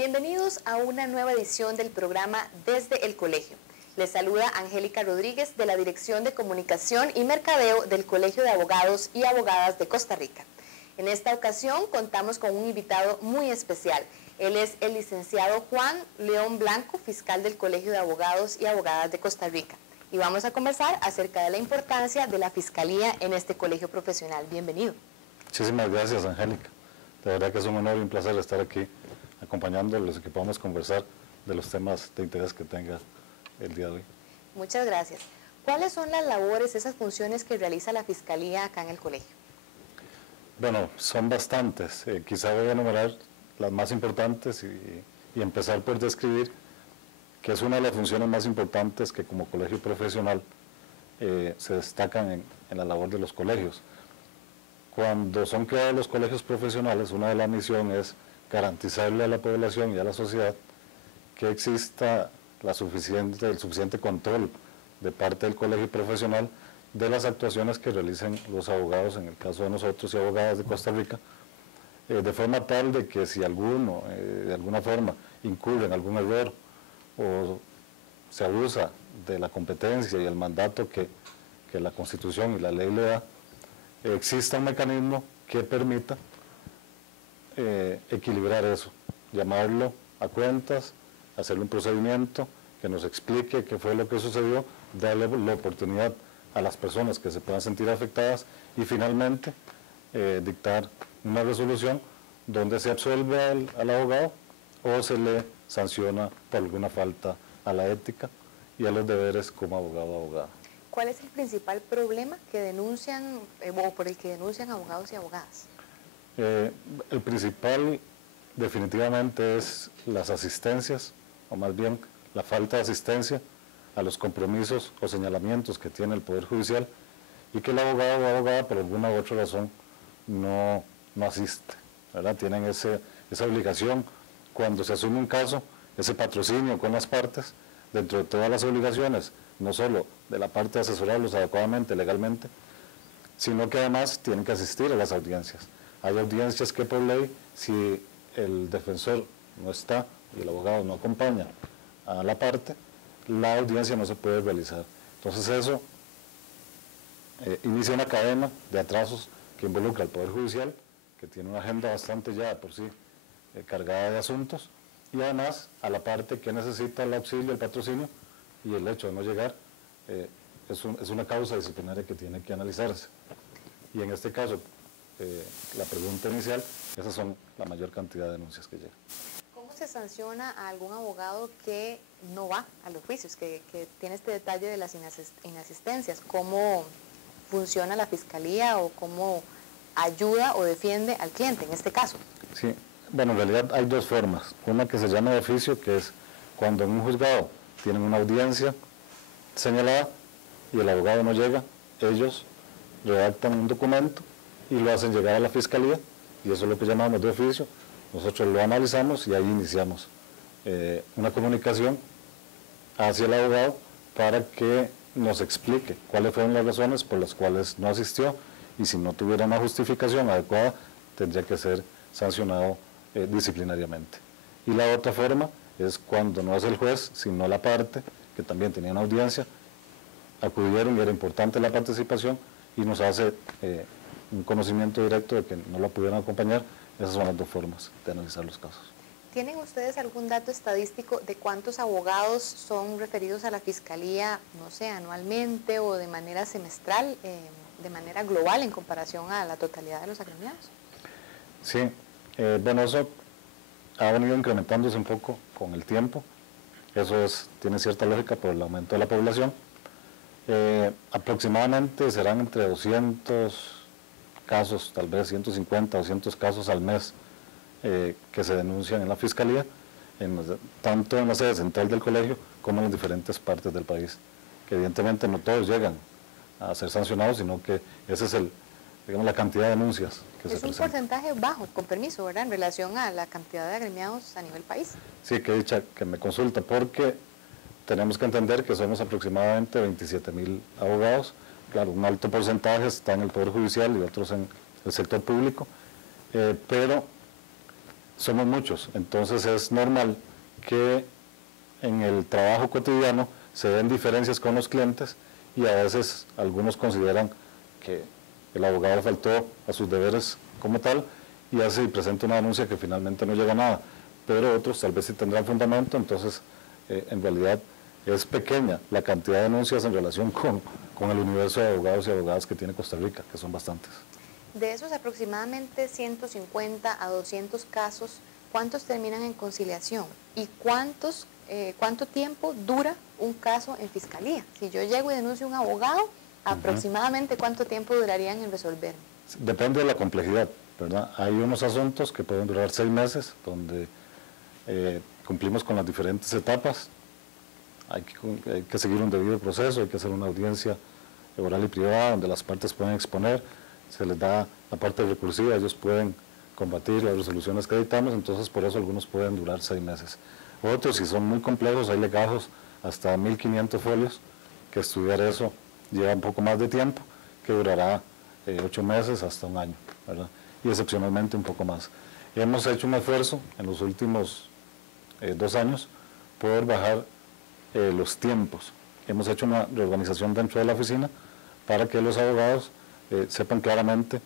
Bienvenidos a una nueva edición del programa Desde el Colegio. Les saluda Angélica Rodríguez de la Dirección de Comunicación y Mercadeo del Colegio de Abogados y Abogadas de Costa Rica. En esta ocasión contamos con un invitado muy especial. Él es el licenciado Juan León Blanco, fiscal del Colegio de Abogados y Abogadas de Costa Rica. Y vamos a conversar acerca de la importancia de la fiscalía en este colegio profesional. Bienvenido. Muchísimas gracias, Angélica. De verdad que es un honor y un placer estar aquí acompañándolos y que podamos conversar de los temas de interés que tenga el día de hoy. Muchas gracias. ¿Cuáles son las labores, esas funciones que realiza la fiscalía acá en el colegio? Bueno, son bastantes. Quizá voy a enumerar las más importantes y empezar por describir que es una de las funciones más importantes que como colegio profesional se destacan en la labor de los colegios. Cuando son creados los colegios profesionales, una de las misiones es garantizarle a la población y a la sociedad que exista el suficiente control de parte del colegio profesional de las actuaciones que realicen los abogados, en el caso de nosotros y abogadas de Costa Rica, de forma tal de que si alguno de alguna forma incurre en algún error o se abusa de la competencia y el mandato que la Constitución y la ley le da, exista un mecanismo que permita equilibrar eso, llamarlo a cuentas, hacerle un procedimiento que nos explique qué fue lo que sucedió, darle la oportunidad a las personas que se puedan sentir afectadas y finalmente dictar una resolución donde se absuelve al abogado o se le sanciona por alguna falta a la ética y a los deberes como abogado o abogada. ¿Cuál es el principal problema que denuncian o por el que denuncian abogados y abogadas? El principal definitivamente es las asistencias, o más bien la falta de asistencia a los compromisos o señalamientos que tiene el Poder Judicial y que el abogado o abogada por alguna u otra razón no asiste, ¿verdad? Tienen esa obligación cuando se asume un caso, ese patrocinio con las partes, dentro de todas las obligaciones, no solo de la parte de asesorarlos adecuadamente, legalmente, sino que además tienen que asistir a las audiencias. Hay audiencias que por ley, si el defensor no está y el abogado no acompaña a la parte, la audiencia no se puede realizar. Entonces eso inicia una cadena de atrasos que involucra al Poder Judicial, que tiene una agenda bastante ya por sí cargada de asuntos, y además a la parte que necesita el auxilio, el patrocinio, y el hecho de no llegar es una causa disciplinaria que tiene que analizarse. Y en este caso, la pregunta inicial, esas son la mayor cantidad de denuncias que llegan. ¿Cómo se sanciona a algún abogado que no va a los juicios, que tiene este detalle de las inasistencias? ¿Cómo funciona la fiscalía o cómo ayuda o defiende al cliente en este caso? Sí, bueno, en realidad hay dos formas. Una que se llama de oficio, que es cuando en un juzgado tienen una audiencia señalada y el abogado no llega, ellos redactan un documento y lo hacen llegar a la fiscalía, y eso es lo que llamamos de oficio. Nosotros lo analizamos y ahí iniciamos una comunicación hacia el abogado para que nos explique cuáles fueron las razones por las cuales no asistió, y si no tuviera una justificación adecuada, tendría que ser sancionado disciplinariamente. Y la otra forma es cuando no es el juez, sino la parte, que también tenía una audiencia, acudieron y era importante la participación, y nos hace un conocimiento directo de que no la pudieron acompañar. Esas son las dos formas de analizar los casos. ¿Tienen ustedes algún dato estadístico de cuántos abogados son referidos a la fiscalía, no sé, anualmente o de manera semestral, de manera global en comparación a la totalidad de los agremiados? Sí, bueno, eso ha venido incrementándose un poco con el tiempo. Eso tiene cierta lógica por el aumento de la población. Aproximadamente serán entre 200 casos, tal vez 150 o 200 casos al mes que se denuncian en la fiscalía, tanto en la sede central del colegio como en las diferentes partes del país, que evidentemente no todos llegan a ser sancionados, sino que esa es digamos, la cantidad de denuncias que se presentan. Es un porcentaje bajo, con permiso, ¿verdad?, en relación a la cantidad de agremiados a nivel país. Sí, que dicha que me consulta, porque tenemos que entender que somos aproximadamente 27,000 abogados. Claro, un alto porcentaje está en el Poder Judicial y otros en el sector público, pero somos muchos, entonces es normal que en el trabajo cotidiano se den diferencias con los clientes y a veces algunos consideran que el abogado faltó a sus deberes como tal y hace y presenta una denuncia que finalmente no llega a nada, pero otros tal vez sí tendrán fundamento, entonces en realidad es pequeña la cantidad de denuncias en relación con el universo de abogados y abogadas que tiene Costa Rica, que son bastantes. De esos aproximadamente 150 a 200 casos, ¿cuántos terminan en conciliación? ¿Y cuánto tiempo dura un caso en fiscalía? Si yo llego y denuncio a un abogado, ¿aproximadamente cuánto tiempo durarían en resolverme? Depende de la complejidad, ¿verdad? Hay unos asuntos que pueden durar 6 meses, donde cumplimos con las diferentes etapas. Hay que seguir un debido proceso, hay que hacer una audiencia oral y privada donde las partes pueden exponer, se les da la parte recursiva, ellos pueden combatir las resoluciones que dictamos, entonces por eso algunos pueden durar 6 meses. Otros, si son muy complejos, hay legajos hasta 1500 folios, que estudiar eso lleva un poco más de tiempo, que durará 8 meses hasta un año, ¿verdad? Y excepcionalmente un poco más. Hemos hecho un esfuerzo en los últimos 2 años por bajar los tiempos. Hemos hecho una reorganización dentro de la oficina para que los abogados sepan claramente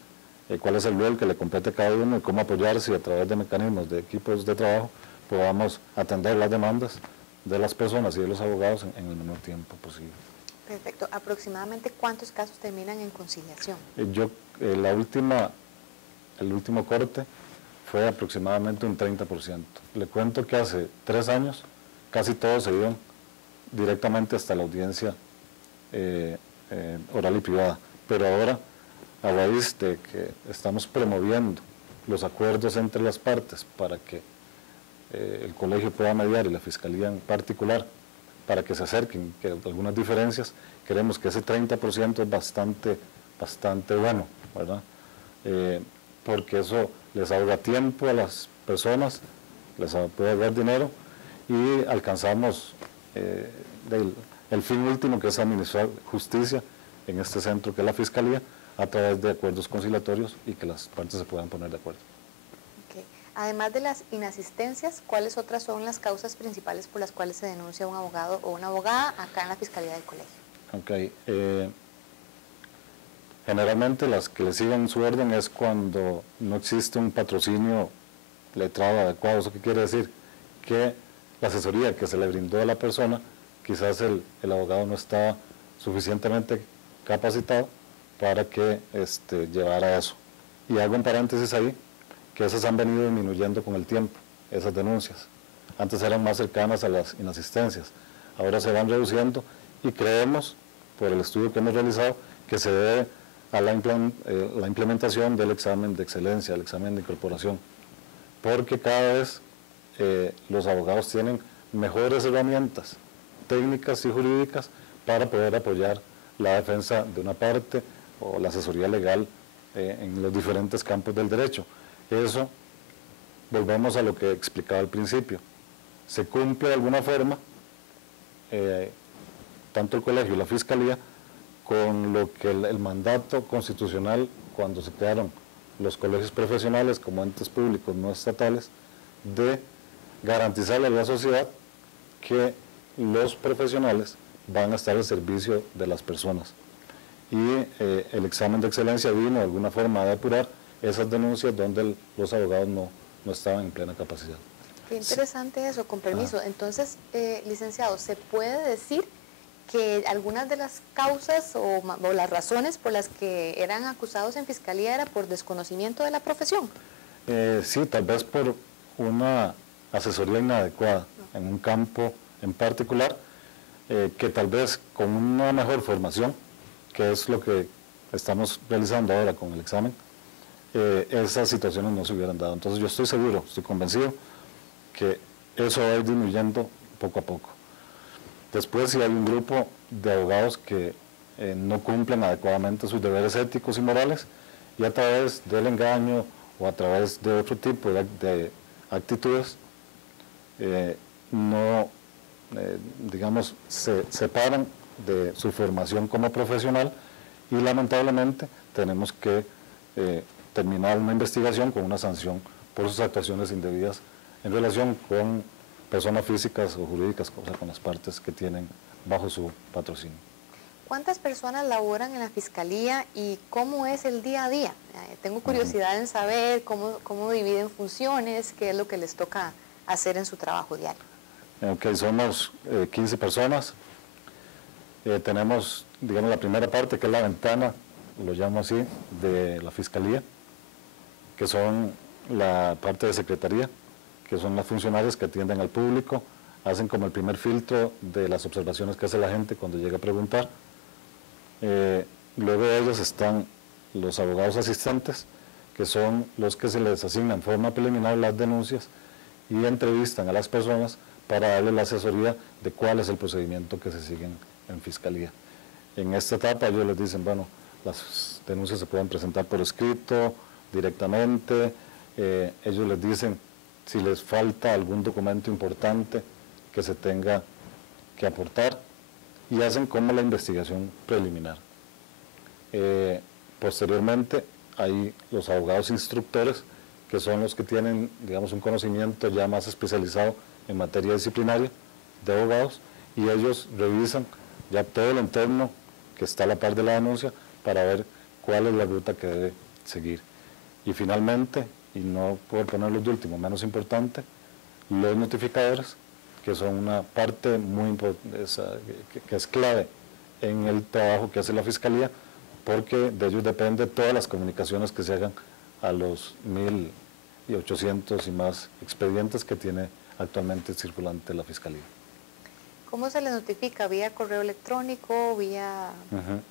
cuál es el rol que le compete a cada uno y cómo apoyarse y a través de mecanismos de equipos de trabajo podamos atender las demandas de las personas y de los abogados en el menor tiempo posible. Perfecto. ¿Aproximadamente cuántos casos terminan en conciliación? El último corte fue aproximadamente un 30%. Le cuento que hace 3 años casi todos se iban directamente hasta la audiencia oral y privada, pero ahora, a raíz de que estamos promoviendo los acuerdos entre las partes para que el colegio pueda mediar y la fiscalía en particular, para que se acerquen, que algunas diferencias, queremos que ese 30% es bastante bueno, ¿verdad? Porque eso les ahorra tiempo a las personas, les puede ahorrar dinero y alcanzamos el fin último, que es administrar justicia en este centro que es la Fiscalía, a través de acuerdos conciliatorios y que las partes se puedan poner de acuerdo. Okay. Además de las inasistencias, ¿cuáles otras son las causas principales por las cuales se denuncia a un abogado o una abogada acá en la Fiscalía del Colegio? Okay. Generalmente las que le siguen su orden es cuando no existe un patrocinio letrado adecuado. ¿Eso qué quiere decir? Que la asesoría que se le brindó a la persona, quizás el abogado no está suficientemente capacitado para que llevara eso. Y hago un paréntesis ahí, que esas han venido disminuyendo con el tiempo, esas denuncias. Antes eran más cercanas a las inasistencias, ahora se van reduciendo y creemos, por el estudio que hemos realizado, que se debe a la implementación del examen de excelencia, el examen de incorporación, porque cada vez los abogados tienen mejores herramientas técnicas y jurídicas para poder apoyar la defensa de una parte o la asesoría legal en los diferentes campos del derecho. Eso, volvemos a lo que explicaba al principio, se cumple de alguna forma, tanto el colegio y la fiscalía, con lo que el mandato constitucional, cuando se crearon los colegios profesionales como entes públicos no estatales, de garantizarle a la sociedad que los profesionales van a estar al servicio de las personas. Y el examen de excelencia vino de alguna forma a depurar esas denuncias donde los abogados no estaban en plena capacidad. Qué interesante eso, con permiso. Entonces, licenciado, ¿se puede decir que algunas de las causas o las razones por las que eran acusados en fiscalía era por desconocimiento de la profesión? Sí, tal vez por una asesoría inadecuada en un campo en particular, que tal vez con una mejor formación, que es lo que estamos realizando ahora con el examen, esas situaciones no se hubieran dado. Entonces yo estoy seguro, estoy convencido que eso va a ir disminuyendo poco a poco. Después, si hay un grupo de abogados que no cumplen adecuadamente sus deberes éticos y morales, y a través del engaño o a través de otro tipo de actitudes, digamos, se separan de su formación como profesional y lamentablemente tenemos que terminar una investigación con una sanción por sus actuaciones indebidas en relación con personas físicas o jurídicas, o sea, con las partes que tienen bajo su patrocinio. ¿Cuántas personas laboran en la Fiscalía y cómo es el día a día? Tengo curiosidad en saber cómo dividen funciones, qué es lo que les toca hacer en su trabajo diario. Ok, somos 15 personas. Tenemos, digamos, la primera parte, que es la ventana, lo llamo así, de la Fiscalía, que son la parte de secretaría, que son las funcionarias que atienden al público, hacen como el primer filtro de las observaciones que hace la gente cuando llega a preguntar. Luego de ellos están los abogados asistentes, que son los que se les asignan en forma preliminar las denuncias y entrevistan a las personas para darles la asesoría de cuál es el procedimiento que se sigue en Fiscalía. En esta etapa ellos les dicen, bueno, las denuncias se pueden presentar por escrito, directamente, ellos les dicen si les falta algún documento importante que se tenga que aportar, y hacen como la investigación preliminar. Posteriormente hay los abogados instructores, que son los que tienen, digamos, un conocimiento ya más especializado en materia disciplinaria de abogados, y ellos revisan ya todo el entorno que está a la par de la denuncia para ver cuál es la ruta que debe seguir. Y finalmente, y no por ponerlo de último, menos importante, los notificadores, que son una parte muy importante, que es clave en el trabajo que hace la Fiscalía, porque de ellos depende todas las comunicaciones que se hagan a los 1.800 y más expedientes que tiene actualmente circulante la Fiscalía. ¿Cómo se les notifica? ¿Vía correo electrónico? ¿Vía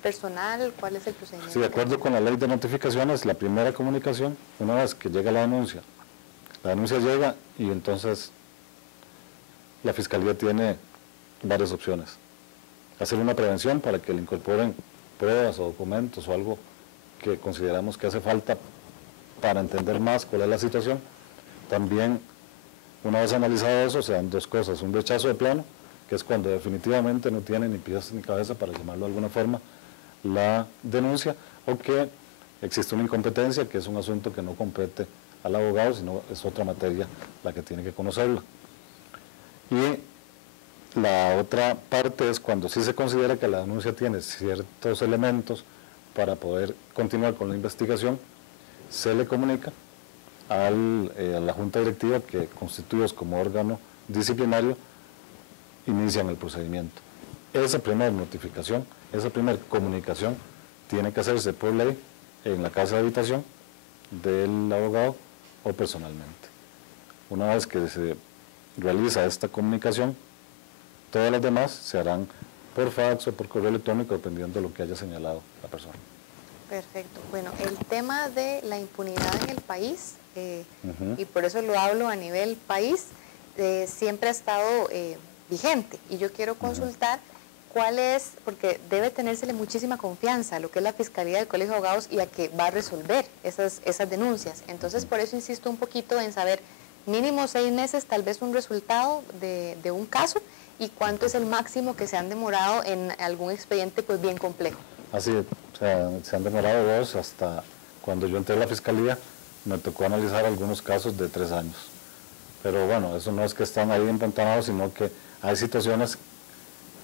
personal? ¿Cuál es el procedimiento? Sí, de acuerdo con la ley de notificaciones, la primera comunicación, una vez que llega la denuncia llega y entonces la Fiscalía tiene varias opciones. Hacer una prevención para que le incorporen pruebas o documentos o algo que consideramos que hace falta para entender más cuál es la situación. También, una vez analizado eso, se dan dos cosas: un rechazo de plano, que es cuando definitivamente no tiene ni pies ni cabeza, para llamarlo de alguna forma, la denuncia, o que existe una incompetencia, que es un asunto que no compete al abogado, sino es otra materia la que tiene que conocerla. Y la otra parte es cuando sí se considera que la denuncia tiene ciertos elementos para poder continuar con la investigación, se le comunica a la Junta Directiva, que constituidos como órgano disciplinario, inician el procedimiento. Esa primera notificación, esa primera comunicación, tiene que hacerse por ley en la casa de habitación del abogado o personalmente. Una vez que se realiza esta comunicación, todas las demás se harán por fax o por correo electrónico, dependiendo de lo que haya señalado la persona. Perfecto. Bueno, el tema de la impunidad en el país, y por eso lo hablo a nivel país, siempre ha estado vigente, y yo quiero consultar cuál es, porque debe tenérsele muchísima confianza a lo que es la Fiscalía del Colegio de Abogados y a que va a resolver esas denuncias. Entonces, por eso insisto un poquito en saber mínimo 6 meses, tal vez un resultado de un caso, y cuánto es el máximo que se han demorado en algún expediente pues bien complejo. Así, o sea, se han demorado 2, hasta cuando yo entré a la Fiscalía me tocó analizar algunos casos de 3 años. Pero bueno, eso no es que están ahí empantanados, sino que hay situaciones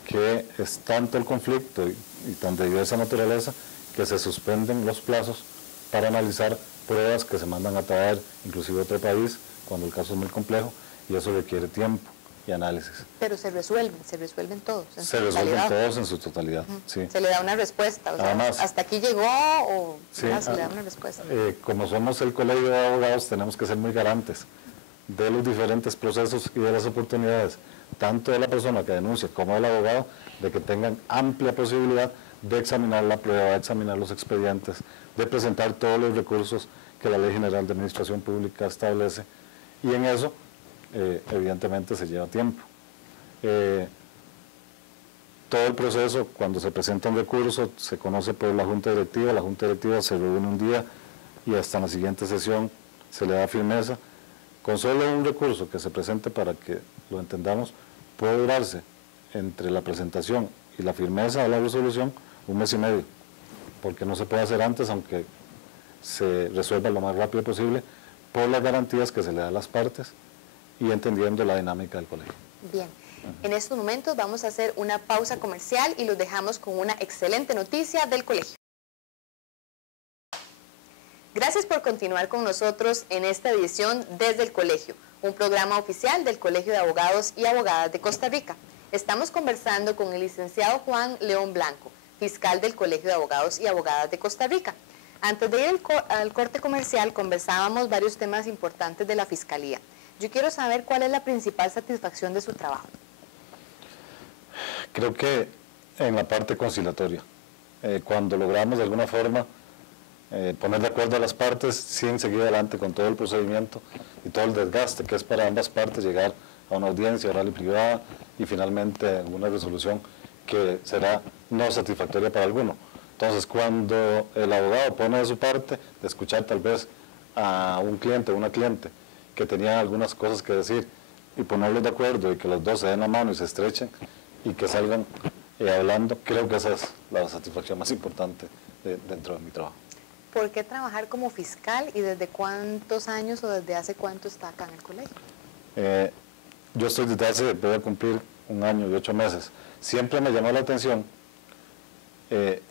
que es tanto el conflicto y tan de diversa naturaleza que se suspenden los plazos para analizar pruebas que se mandan a traer, inclusive de otro país, cuando el caso es muy complejo, y eso requiere tiempo y análisis. Pero se resuelven todos. Se resuelven todos en su totalidad, sí. Se le da una respuesta, o sea, además, hasta aquí llegó, o sí, se le da una respuesta. Como somos el Colegio de Abogados, tenemos que ser muy garantes de los diferentes procesos y de las oportunidades, tanto de la persona que denuncia como del abogado, de que tengan amplia posibilidad de examinar la prueba, de examinar los expedientes, de presentar todos los recursos que la Ley General de Administración Pública establece, y en eso evidentemente se lleva tiempo. Todo el proceso, cuando se presenta un recurso, se conoce por la Junta Directiva se reúne un día y hasta la siguiente sesión se le da firmeza. Con solo un recurso que se presente, para que lo entendamos, puede durarse entre la presentación y la firmeza de la resolución 1 mes y medio, porque no se puede hacer antes, aunque se resuelva lo más rápido posible, por las garantías que se le da a las partes y entendiendo la dinámica del colegio. Bien, en estos momentos vamos a hacer una pausa comercial y los dejamos con una excelente noticia del colegio. Gracias por continuar con nosotros en esta edición Desde el Colegio, un programa oficial del Colegio de Abogados y Abogadas de Costa Rica. Estamos conversando con el licenciado Juan León Blanco, fiscal del Colegio de Abogados y Abogadas de Costa Rica. Antes de ir al corte comercial conversábamos varios temas importantes de la Fiscalía. Yo quiero saber cuál es la principal satisfacción de su trabajo. Creo que en la parte conciliatoria, cuando logramos de alguna forma poner de acuerdo a las partes sin seguir adelante con todo el procedimiento y todo el desgaste que es para ambas partes llegar a una audiencia oral y privada y finalmente una resolución que será no satisfactoria para alguno. Entonces, cuando el abogado pone de su parte, de escuchar tal vez a un cliente o una cliente que tenía algunas cosas que decir y ponerlos de acuerdo y que los dos se den la mano y se estrechen y que salgan hablando, creo que esa es la satisfacción más importante dentro de mi trabajo. ¿Por qué trabajar como fiscal y desde cuántos años o desde hace cuánto está acá en el colegio? Yo estoy desde hace, voy a cumplir 1 año y 8 meses. Siempre me llamó la atención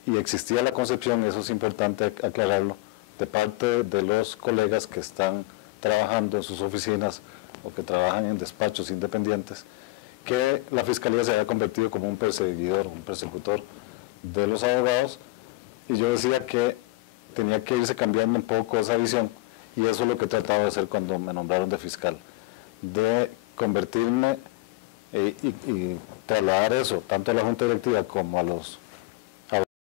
y existía la concepción, y eso es importante aclararlo, de parte de los colegas que están trabajando en sus oficinas o que trabajan en despachos independientes, que la Fiscalía se había convertido como un perseguidor, un persecutor de los abogados, y yo decía que tenía que irse cambiando un poco esa visión, y eso es lo que he tratado de hacer cuando me nombraron de fiscal, de convertirme y trasladar eso tanto a la Junta Directiva como a los